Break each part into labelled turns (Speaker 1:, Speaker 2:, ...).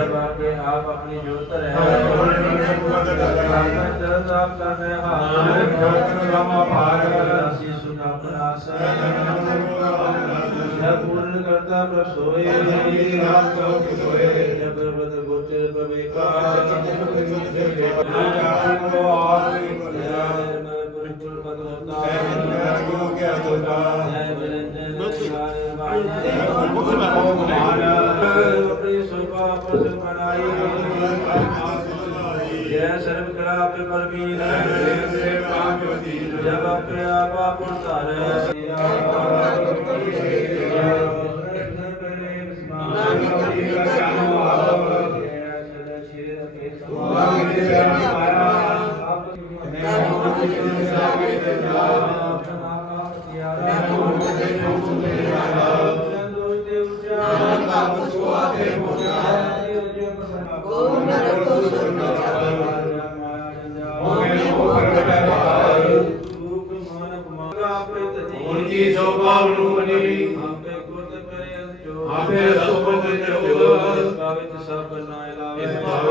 Speaker 1: भगवान के आप
Speaker 2: अपनी जोत पूर्ण करता प्रसोए पर्वत
Speaker 1: गोचर पवित्र ਸਰਬ ਕਰਾ
Speaker 2: ਆਪੇ
Speaker 1: ਪਰਮੀਰ ਜਬ ਆਪੇ ਆਪਾ ਪੁਰ ਧਾਰੇ
Speaker 2: ਤੇਰਾ ਜੀ
Speaker 1: ਸੋ ਪਾਵ ਨੂੰ
Speaker 2: ਮਨੀ। ਆਪੇ ਗੁਰਦ ਕਰੇ ਜੋ
Speaker 3: ਆਪੇ ਰਸੋ ਬਨ ਜੋ ਭਾਵਿਤ ਸਭ ਨਾ ਇਲਾਵੇ ਭਾਵ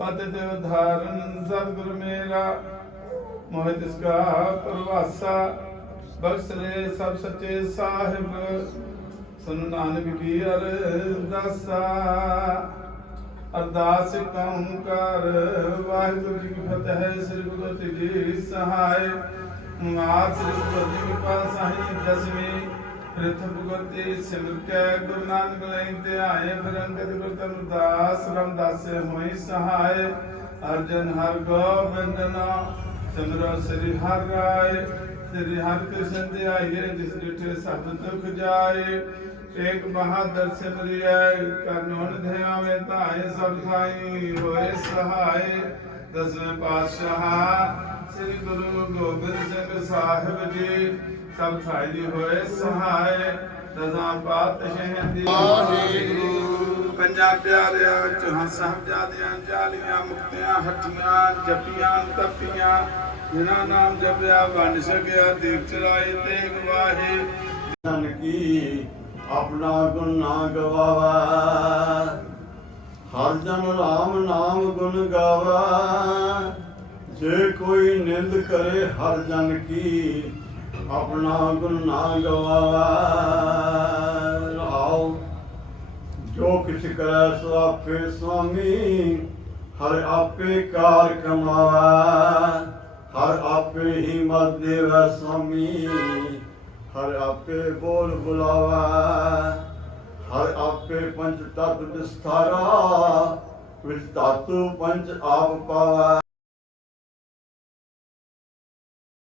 Speaker 3: ਪਤ ਦੇਵ ਧਾਰਨ ਸਤਿਗੁਰ ਮੇਰਾ ਮੋਹਿ ਤਿਸ ਕਾ ਪ੍ਰਵਾਸਾ ਬਖਸ਼ ਲੈ ਸਭ ਸੱਚੇ ਸਾਹਿਬ ਸੁਨ ਨਾਨਕ ਕੀ ਅਰਦਾਸਾ ਅਰਦਾਸ ਕਉੰਕਾਰ ਵਾਹਿਗੁਰੂ ਜੀ ਕੀ ਫਤਿਹ ਸ੍ਰੀ ਗੁਰੂ ਗੋਬਿੰਦ ਜੀ ਸਹਾਇ ਮਾਤ ਸ੍ਰੀ ਗੁਰੂ ਜੀ ਕੀ ਪਾਸਾਹੀ ਦਸਵੀਂ ਪ੍ਰਿਥ ਭਗਵਤੀ ਸਿਮਰ ਗੁਰੂ ਨਾਨਕ ਲਈ ਤੇ ਆਏ ਗੁਰ ਤਨ ਦਾਸ ਰਮਦਾਸੇ ਹੋਈ ਸਹਾਇ ਅਰਜਨ ਹਰ ਗੋਬਿੰਦ ਸਿਮਰੋ ਸ੍ਰੀ ਹਰਿ ਰਾਏ। ਸ੍ਰੀ ਹਰਿ ਕ੍ਰਿਸ਼ਨ ਤੇ ਜਿਸ ਡਿਠੇ ਸਭ ਦੁਖ ਜਾਏ। ਏਕ ਬਹਾਦਰ ਸਿਮਰਿਐ ਕਰਨੋਨ ਧਿਆਵੇ ਧਾਏ, ਸਭ ਥਾਈ ਹੋਏ ਸਹਾਇ ਦਸਵੇਂ ਪਾਤਸ਼ਾਹ ਸ੍ਰੀ ਗੁਰੂ ਗੋਬਿੰਦ ਸਿੰਘ ਸਾਹਿਬ ਜੀ, ਸਭ ਥਾਈ ਹੋਏ ਸਹਾਇ ਦਸਾਂ ਪਾਤਸ਼ਾਹਾਂ ਦੀ ਵਾਹਿਗੁਰੂ। ਪੰਜਾਂ ਪਿਆਰਿਆਂ ਵਿੱਚ ਹਾਂ ਸਾਹਿਬਜ਼ਾਦਿਆਂ ਚਾਲੀਆਂ ਮੁਕਤਿਆਂ ਹੱਟੀਆਂ ਜਪੀਆਂ ਤਪੀਆਂ, ਜਿਨ੍ਹਾਂ ਨਾਮ ਜਪਿਆ ਬਣ ਸਕਿਆ ਦੀਪ ਚਰਾਏ ਤੇ ਗਵਾਹੇ।
Speaker 4: ਧਨ ਕੀ ਆਪਣਾ ਗੁਣ ਨਾ ਗਵਾਵਾ, ਹਰ ਜਨ ਰਾਮ ਨਾਮ ਗੁਣ ਗਾਵਾ। ਜੇ ਕੋਈ ਨਿੰਦ ਕਰੇ ਹਰ ਜਨ ਕੀ, ਆਪਣਾ ਗੁਣ ਨਾ ਗਵਾਵਾ ਰਹਾਉ ਜੋ ਕਿਛ ਕਰੈ ਸੋ ਆਪੇ ਸੁਆਮੀ, ਹਰ ਆਪੇ ਕਾਰ ਕਮਾਵਾ ਹਰ ਆਪੇ ਹੀ ਮਤ ਦੇਵੈ ਸੁਆਮੀ, ਹਰ ਆਪੇ ਬੋਲ ਬੁਲਾਵਾ। ਹਰ ਆਪੇ ਪੰਚ ਤਤ ਵਿਸਥਾਰਾ, ਵਿਚ ਧਾਤੂ ਪੰਚ ਆਪ ਪਾਵਾ।